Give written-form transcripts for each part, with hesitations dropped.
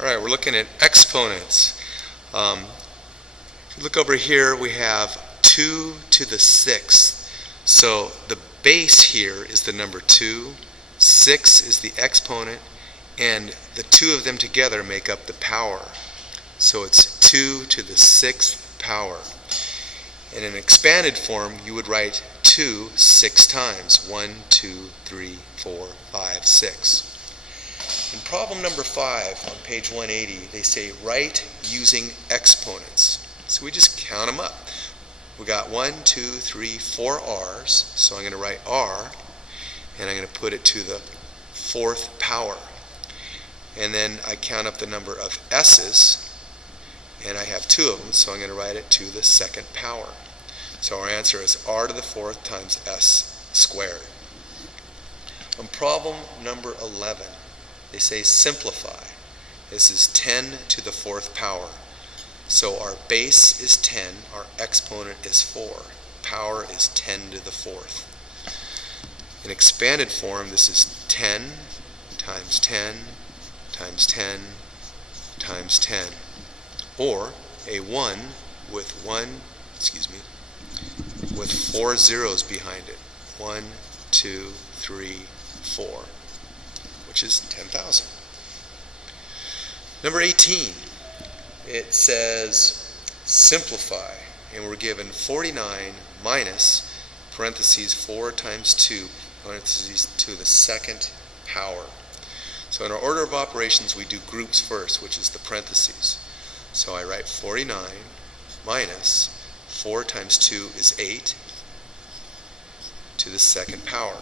Alright, we're looking at exponents. Look over here, we have 2 to the 6th. So the base here is the number 2, 6 is the exponent, and the two of them together make up the power. So it's 2 to the 6th power. In an expanded form, you would write 2 6 times. 1, 2, 3, 4, 5, 6. In problem number 5 on page 180, they say write using exponents. So we just count them up. We got 1, 2, 3, 4 R's. So I'm going to write R, and I'm going to put it to the 4th power. And then I count up the number of S's, and I have 2 of them, so I'm going to write it to the 2nd power. So our answer is R to the 4th times S squared. On problem number 11, they say simplify. This is 10 to the 4th power. So our base is 10, our exponent is 4. Power is 10 to the 4th. In expanded form, this is 10 times 10 times 10 times 10. Or a 1 with 4 zeros behind it. 1, 2, 3, 4. Which is 10,000. Number 18, it says simplify, and we're given 49 minus parentheses 4 times 2 parentheses to the 2nd power. So in our order of operations, we do groups first, which is the parentheses. So I write 49 minus 4 times 2 is 8 to the 2nd power.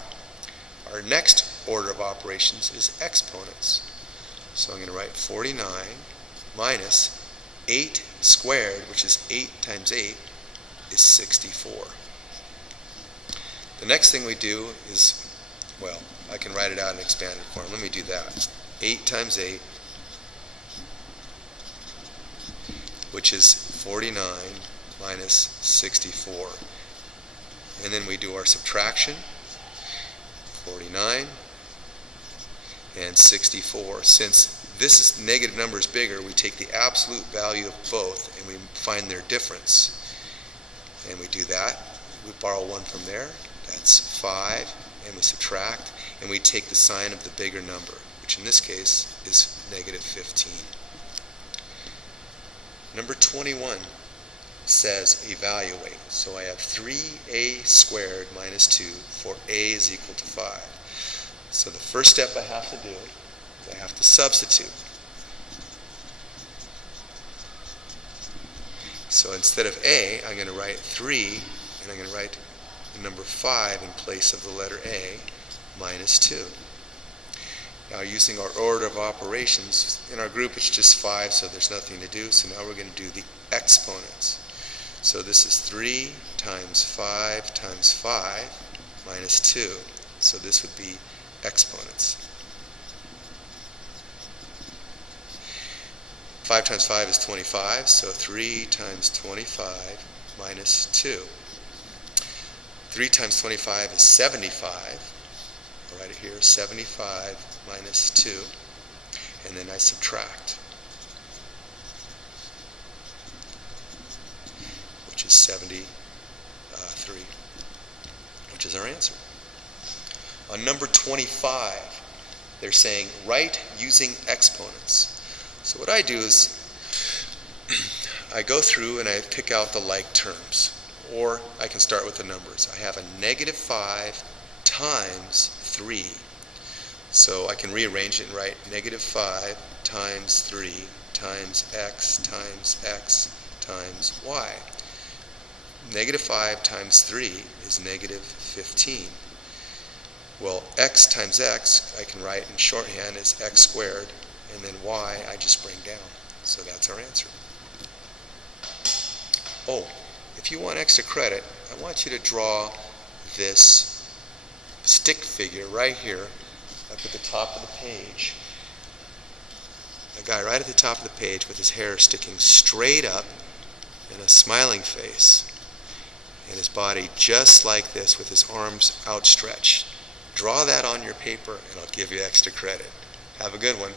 Our next order of operations is exponents. So I'm going to write 49 minus 8 squared, which is 8 times 8, is 64. The next thing we do is, well, I can write it out in expanded form. Let me do that. 8 times 8, which is 49 minus 64. And then we do our subtraction. 49 and 64. Since this negative number is bigger, we take the absolute value of both and we find their difference. And we do that. We borrow 1 from there. That's 5. And we subtract. And we take the sign of the bigger number, which in this case is negative 15. Number 21 says evaluate. So I have 3a squared minus 2 for a is equal to 5. So the first step I have to do is I have to substitute. So instead of a, I'm going to write 3, and I'm going to write the number 5 in place of the letter a, minus 2. Now using our order of operations, in our group it's just 5, so there's nothing to do. So now we're going to do the exponents. So this is 3 times 5 times 5 minus 2. So this would be exponents. 5 times 5 is 25, so 3 times 25 minus 2. 3 times 25 is 75. I'll write it here, 75 minus 2. And then I subtract, which is 73, which is our answer. On number 25, they're saying write using exponents. So what I do is I go through and I pick out the like terms, or I can start with the numbers. I have a negative 5 times 3. So I can rearrange it and write negative 5 times 3 times x times y. Negative 5 times 3 is negative 15. Well, x times x I can write in shorthand as x squared, and then y I just bring down. So that's our answer. Oh, if you want extra credit, I want you to draw this stick figure right here up at the top of the page. A guy right at the top of the page with his hair sticking straight up and a smiling face, and his body just like this with his arms outstretched. Draw that on your paper and I'll give you extra credit. Have a good one.